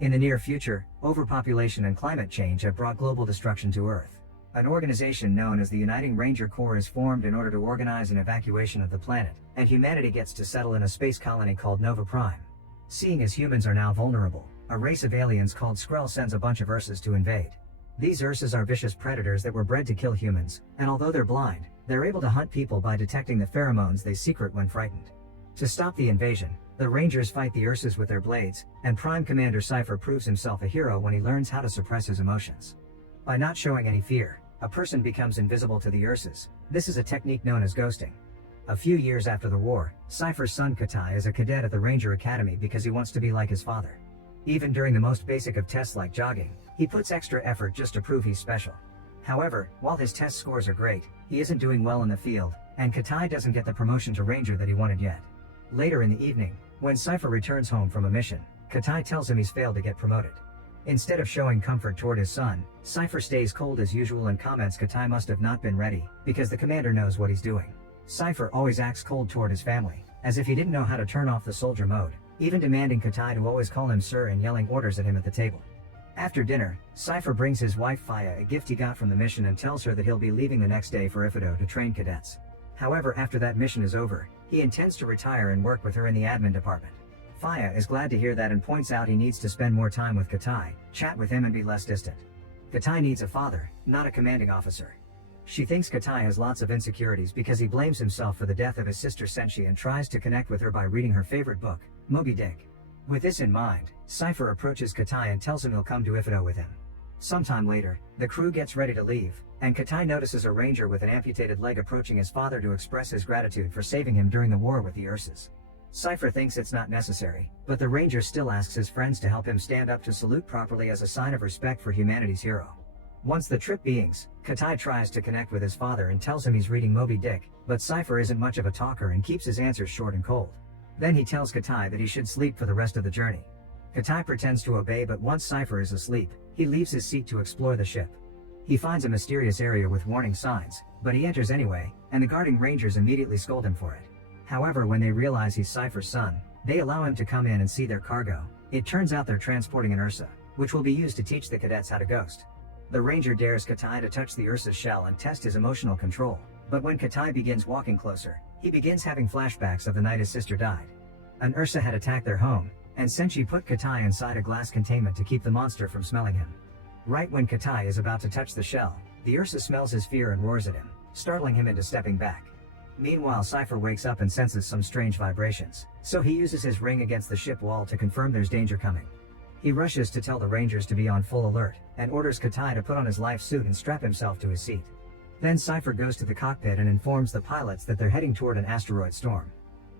In the near future, overpopulation and climate change have brought global destruction to Earth. An organization known as the Uniting Ranger Corps is formed in order to organize an evacuation of the planet, and humanity gets to settle in a space colony called Nova Prime. Seeing as humans are now vulnerable, a race of aliens called Skrull sends a bunch of Ursas to invade. These Ursas are vicious predators that were bred to kill humans, and although they're blind, they're able to hunt people by detecting the pheromones they secrete when frightened. To stop the invasion, the Rangers fight the Ursas with their blades, and Prime Commander Cypher proves himself a hero when he learns how to suppress his emotions. By not showing any fear, a person becomes invisible to the Ursas. This is a technique known as ghosting. A few years after the war, Cypher's son Katai is a cadet at the Ranger Academy because he wants to be like his father. Even during the most basic of tests like jogging, he puts extra effort just to prove he's special. However, while his test scores are great, he isn't doing well in the field, and Katai doesn't get the promotion to Ranger that he wanted yet. Later in the evening, when Cypher returns home from a mission, Katai tells him he's failed to get promoted. Instead of showing comfort toward his son, Cypher stays cold as usual and comments Katai must have not been ready, because the commander knows what he's doing. Cypher always acts cold toward his family, as if he didn't know how to turn off the soldier mode, even demanding Katai to always call him sir and yelling orders at him at the table. After dinner, Cypher brings his wife Faya a gift he got from the mission and tells her that he'll be leaving the next day for Ifido to train cadets. However, after that mission is over, he intends to retire and work with her in the admin department. Faya is glad to hear that and points out he needs to spend more time with Katai, chat with him and be less distant. Katai needs a father, not a commanding officer. She thinks Katai has lots of insecurities because he blames himself for the death of his sister Senshi and tries to connect with her by reading her favorite book, Moby Dick. With this in mind, Cypher approaches Katai and tells him he'll come to Ifido with him. Sometime later, the crew gets ready to leave, and Katai notices a ranger with an amputated leg approaching his father to express his gratitude for saving him during the war with the Ursas. Cypher thinks it's not necessary, but the ranger still asks his friends to help him stand up to salute properly as a sign of respect for humanity's hero. Once the trip begins, Katai tries to connect with his father and tells him he's reading Moby Dick, but Cypher isn't much of a talker and keeps his answers short and cold. Then he tells Katai that he should sleep for the rest of the journey. Katai pretends to obey, but once Cypher is asleep, he leaves his seat to explore the ship. He finds a mysterious area with warning signs, but he enters anyway, and the guarding rangers immediately scold him for it. However, when they realize he's Cypher's son, they allow him to come in and see their cargo. It turns out they're transporting an Ursa, which will be used to teach the cadets how to ghost. The ranger dares Katai to touch the Ursa's shell and test his emotional control, but when Katai begins walking closer, he begins having flashbacks of the night his sister died. An Ursa had attacked their home, and Senshi put Katai inside a glass containment to keep the monster from smelling him. Right when Katai is about to touch the shell, the Ursa smells his fear and roars at him, startling him into stepping back. Meanwhile, Cypher wakes up and senses some strange vibrations, so he uses his ring against the ship wall to confirm there's danger coming. He rushes to tell the rangers to be on full alert, and orders Katai to put on his life suit and strap himself to his seat. Then Cypher goes to the cockpit and informs the pilots that they're heading toward an asteroid storm.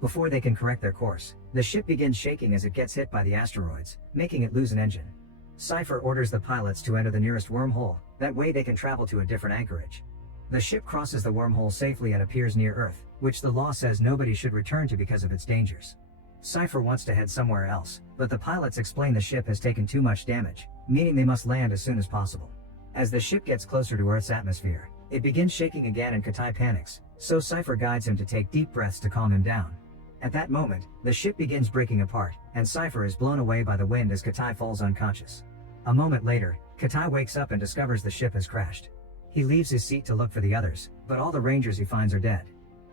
Before they can correct their course, the ship begins shaking as it gets hit by the asteroids, making it lose an engine. Cypher orders the pilots to enter the nearest wormhole, that way they can travel to a different anchorage. The ship crosses the wormhole safely and appears near Earth, which the law says nobody should return to because of its dangers. Cypher wants to head somewhere else, but the pilots explain the ship has taken too much damage, meaning they must land as soon as possible. As the ship gets closer to Earth's atmosphere, it begins shaking again and Katai panics, so Cypher guides him to take deep breaths to calm him down. At that moment, the ship begins breaking apart, and Cypher is blown away by the wind as Katai falls unconscious. A moment later, Katai wakes up and discovers the ship has crashed. He leaves his seat to look for the others, but all the rangers he finds are dead.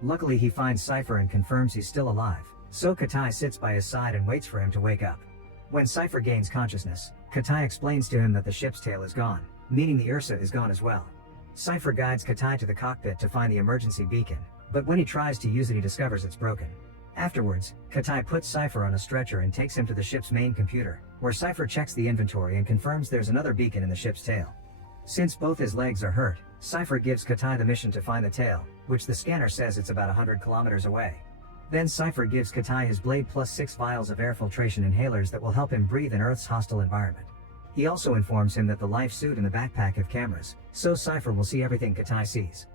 Luckily, he finds Cypher and confirms he's still alive, so Katai sits by his side and waits for him to wake up. When Cypher gains consciousness, Katai explains to him that the ship's tail is gone, meaning the Ursa is gone as well. Cypher guides Katai to the cockpit to find the emergency beacon, but when he tries to use it he discovers it's broken. Afterwards, Katai puts Cypher on a stretcher and takes him to the ship's main computer, where Cypher checks the inventory and confirms there's another beacon in the ship's tail. Since both his legs are hurt, Cypher gives Katai the mission to find the tail, which the scanner says it's about 100 kilometers away. Then Cypher gives Katai his blade plus 6 vials of air filtration inhalers that will help him breathe in Earth's hostile environment. He also informs him that the life suit and the backpack have cameras, so Cypher will see everything Katai sees.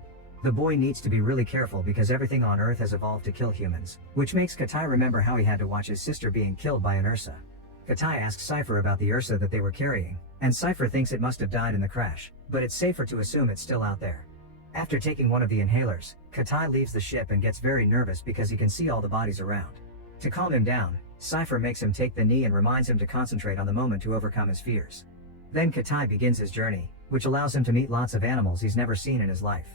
The boy needs to be really careful because everything on Earth has evolved to kill humans, which makes Katai remember how he had to watch his sister being killed by an Ursa. Katai asks Cypher about the Ursa that they were carrying, and Cypher thinks it must have died in the crash, but it's safer to assume it's still out there. After taking one of the inhalers, Katai leaves the ship and gets very nervous because he can see all the bodies around. To calm him down, Cypher makes him take the knee and reminds him to concentrate on the moment to overcome his fears. Then Katai begins his journey, which allows him to meet lots of animals he's never seen in his life.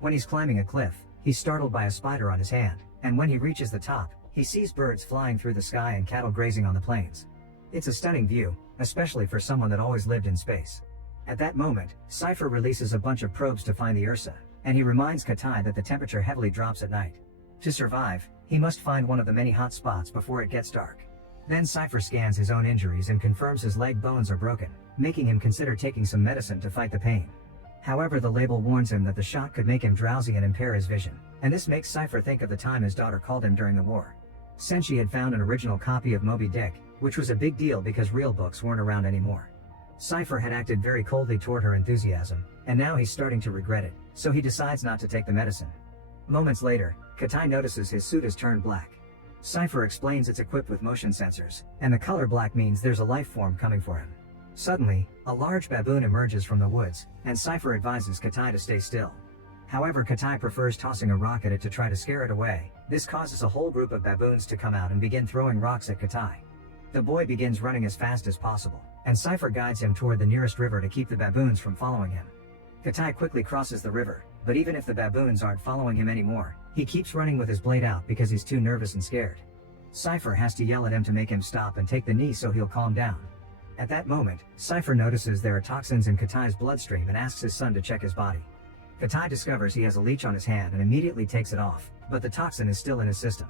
When he's climbing a cliff, he's startled by a spider on his hand, and when he reaches the top, he sees birds flying through the sky and cattle grazing on the plains. It's a stunning view, especially for someone that always lived in space. At that moment, Cypher releases a bunch of probes to find the Ursa, and he reminds Katai that the temperature heavily drops at night. To survive, he must find one of the many hot spots before it gets dark. Then Cypher scans his own injuries and confirms his leg bones are broken, making him consider taking some medicine to fight the pain. However, the label warns him that the shot could make him drowsy and impair his vision, and this makes Cypher think of the time his daughter called him during the war. Senshi had found an original copy of Moby Dick, which was a big deal because real books weren't around anymore. Cypher had acted very coldly toward her enthusiasm, and now he's starting to regret it, so he decides not to take the medicine. Moments later, Katai notices his suit has turned black. Cypher explains it's equipped with motion sensors, and the color black means there's a life form coming for him. Suddenly, a large baboon emerges from the woods, and Cypher advises Katai to stay still. However, Katai prefers tossing a rock at it to try to scare it away. This causes a whole group of baboons to come out and begin throwing rocks at Katai. The boy begins running as fast as possible, and Cypher guides him toward the nearest river to keep the baboons from following him. Katai quickly crosses the river, but even if the baboons aren't following him anymore, he keeps running with his blade out because he's too nervous and scared. Cypher has to yell at him to make him stop and take the knee so he'll calm down. At that moment, Cypher notices there are toxins in Katai's bloodstream and asks his son to check his body. Katai discovers he has a leech on his hand and immediately takes it off, but the toxin is still in his system.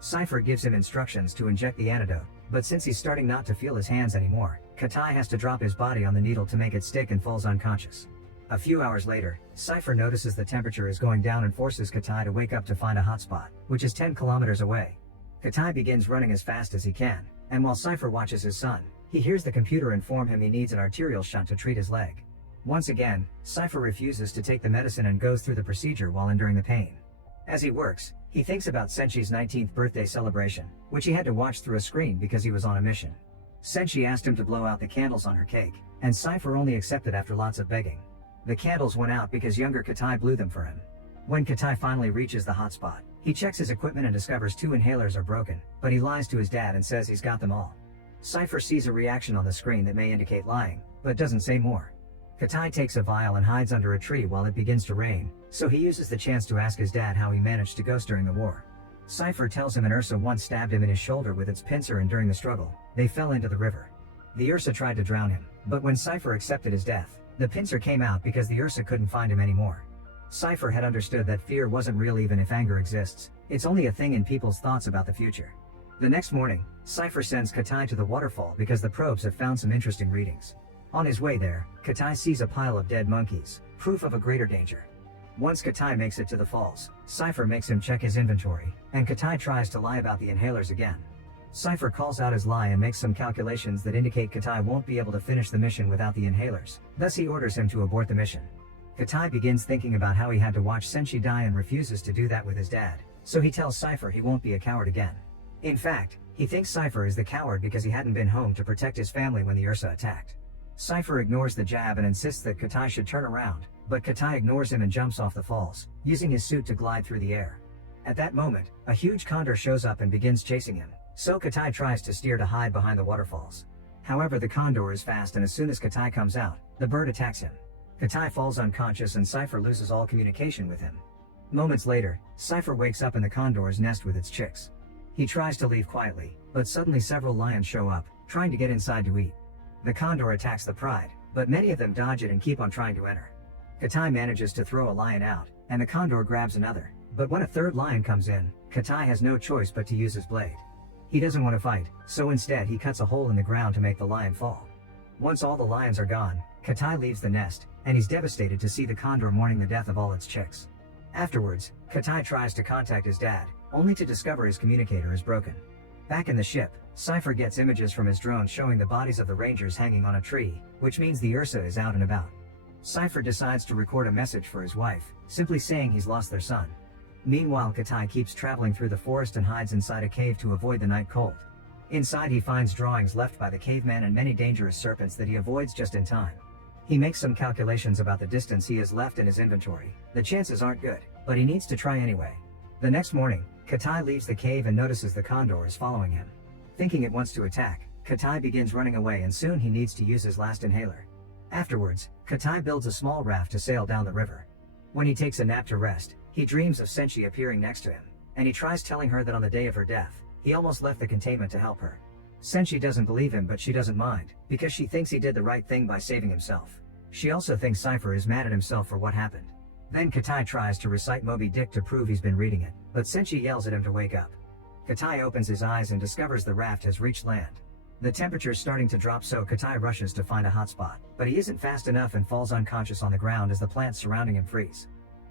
Cypher gives him instructions to inject the antidote, but since he's starting not to feel his hands anymore, Katai has to drop his body on the needle to make it stick and falls unconscious. A few hours later, Cypher notices the temperature is going down and forces Katai to wake up to find a hotspot, which is 10 kilometers away. Katai begins running as fast as he can, and while Cypher watches his son, he hears the computer inform him he needs an arterial shunt to treat his leg. Once again, Cypher refuses to take the medicine and goes through the procedure while enduring the pain. As he works, he thinks about Senshi's 19th birthday celebration, which he had to watch through a screen because he was on a mission. Senshi asked him to blow out the candles on her cake, and Cypher only accepted after lots of begging. The candles went out because younger Katai blew them for him. When Katai finally reaches the hotspot, he checks his equipment and discovers 2 inhalers are broken, but he lies to his dad and says he's got them all. Cypher sees a reaction on the screen that may indicate lying, but doesn't say more. Katai takes a vial and hides under a tree while it begins to rain, so he uses the chance to ask his dad how he managed to ghost during the war. Cypher tells him an Ursa once stabbed him in his shoulder with its pincer and during the struggle, they fell into the river. The Ursa tried to drown him, but when Cypher accepted his death, the pincer came out because the Ursa couldn't find him anymore. Cypher had understood that fear wasn't real even if anger exists, it's only a thing in people's thoughts about the future. The next morning, Cypher sends Katai to the waterfall because the probes have found some interesting readings. On his way there, Katai sees a pile of dead monkeys, proof of a greater danger. Once Katai makes it to the falls, Cypher makes him check his inventory, and Katai tries to lie about the inhalers again. Cypher calls out his lie and makes some calculations that indicate Katai won't be able to finish the mission without the inhalers, thus he orders him to abort the mission. Katai begins thinking about how he had to watch Senshi die and refuses to do that with his dad, so he tells Cypher he won't be a coward again. In fact, he thinks Cypher is the coward because he hadn't been home to protect his family when the Ursa attacked. Cypher ignores the jab and insists that Katai should turn around, but Katai ignores him and jumps off the falls, using his suit to glide through the air. At that moment, a huge condor shows up and begins chasing him, so Katai tries to steer to hide behind the waterfalls. However, the condor is fast and as soon as Katai comes out, the bird attacks him. Katai falls unconscious and Cypher loses all communication with him. Moments later, Cypher wakes up in the condor's nest with its chicks. He tries to leave quietly, but suddenly several lions show up, trying to get inside to eat. The condor attacks the pride, but many of them dodge it and keep on trying to enter. Katai manages to throw a lion out, and the condor grabs another, but when a third lion comes in, Katai has no choice but to use his blade. He doesn't want to fight, so instead he cuts a hole in the ground to make the lion fall. Once all the lions are gone, Katai leaves the nest, and he's devastated to see the condor mourning the death of all its chicks. Afterwards, Katai tries to contact his dad, only to discover his communicator is broken. Back in the ship, Cypher gets images from his drone showing the bodies of the rangers hanging on a tree, which means the Ursa is out and about. Cypher decides to record a message for his wife, simply saying he's lost their son. Meanwhile, Katai keeps traveling through the forest and hides inside a cave to avoid the night cold. Inside he finds drawings left by the caveman and many dangerous serpents that he avoids just in time. He makes some calculations about the distance he has left in his inventory. The chances aren't good, but he needs to try anyway. The next morning, Katai leaves the cave and notices the condor is following him. Thinking it wants to attack, Katai begins running away and soon he needs to use his last inhaler. Afterwards, Katai builds a small raft to sail down the river. When he takes a nap to rest, he dreams of Senshi appearing next to him, and he tries telling her that on the day of her death, he almost left the containment to help her. Senshi doesn't believe him but she doesn't mind, because she thinks he did the right thing by saving himself. She also thinks Cypher is mad at himself for what happened. Then Katai tries to recite Moby Dick to prove he's been reading it, but Senshi yells at him to wake up. Katai opens his eyes and discovers the raft has reached land. The temperature's starting to drop so Katai rushes to find a hot spot, but he isn't fast enough and falls unconscious on the ground as the plants surrounding him freeze.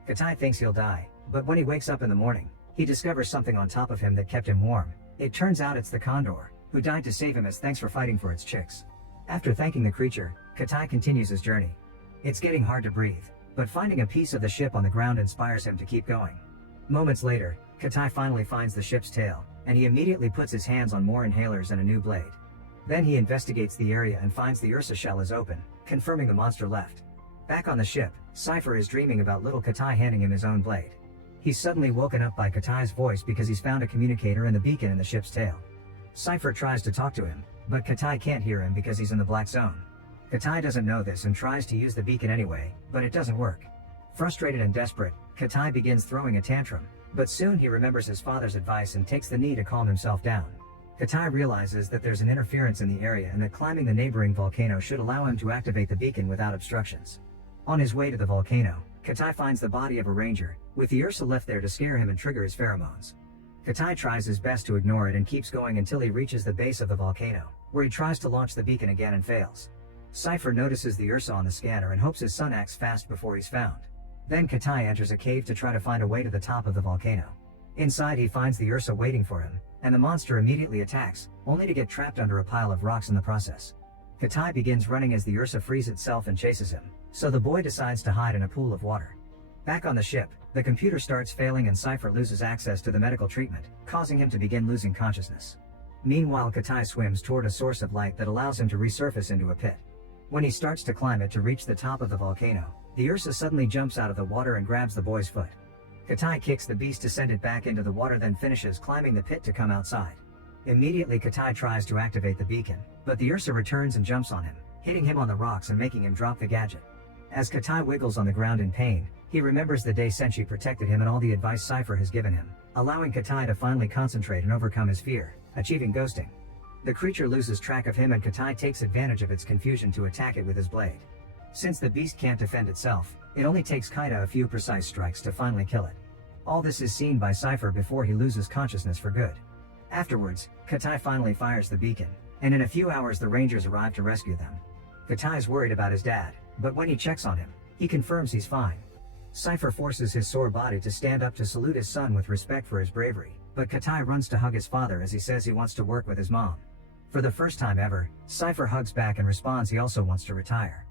Katai thinks he'll die, but when he wakes up in the morning, he discovers something on top of him that kept him warm. It turns out it's the condor, who died to save him as thanks for fighting for its chicks. After thanking the creature, Katai continues his journey. It's getting hard to breathe, but finding a piece of the ship on the ground inspires him to keep going. Moments later, Katai finally finds the ship's tail, and he immediately puts his hands on more inhalers and a new blade. Then he investigates the area and finds the Ursa shell is open, confirming the monster left. Back on the ship, Cypher is dreaming about little Katai handing him his own blade. He's suddenly woken up by Katai's voice because he's found a communicator and the beacon in the ship's tail. Cypher tries to talk to him, but Katai can't hear him because he's in the black zone. Katai doesn't know this and tries to use the beacon anyway, but it doesn't work. Frustrated and desperate, Katai begins throwing a tantrum, but soon he remembers his father's advice and takes the knee to calm himself down. Katai realizes that there's an interference in the area and that climbing the neighboring volcano should allow him to activate the beacon without obstructions. On his way to the volcano, Katai finds the body of a ranger, with the Ursa left there to scare him and trigger his pheromones. Katai tries his best to ignore it and keeps going until he reaches the base of the volcano, where he tries to launch the beacon again and fails. Cypher notices the Ursa on the scanner and hopes his son acts fast before he's found. Then Katai enters a cave to try to find a way to the top of the volcano. Inside he finds the Ursa waiting for him, and the monster immediately attacks, only to get trapped under a pile of rocks in the process. Katai begins running as the Ursa frees itself and chases him, so the boy decides to hide in a pool of water. Back on the ship, the computer starts failing and Cypher loses access to the medical treatment, causing him to begin losing consciousness. Meanwhile Katai swims toward a source of light that allows him to resurface into a pit. When he starts to climb it to reach the top of the volcano, the Ursa suddenly jumps out of the water and grabs the boy's foot. Katai kicks the beast to send it back into the water, then finishes climbing the pit to come outside. Immediately Katai tries to activate the beacon, but the Ursa returns and jumps on him, hitting him on the rocks and making him drop the gadget. As Katai wiggles on the ground in pain, he remembers the day Senshi protected him and all the advice Cypher has given him, allowing Katai to finally concentrate and overcome his fear, achieving ghosting. The creature loses track of him and Katai takes advantage of its confusion to attack it with his blade. Since the beast can't defend itself, it only takes Kaita a few precise strikes to finally kill it. All this is seen by Cypher before he loses consciousness for good. Afterwards, Katai finally fires the beacon, and in a few hours the Rangers arrive to rescue them. Katai's worried about his dad, but when he checks on him, he confirms he's fine. Cypher forces his sore body to stand up to salute his son with respect for his bravery, but Katai runs to hug his father as he says he wants to work with his mom. For the first time ever, Cypher hugs back and responds he also wants to retire.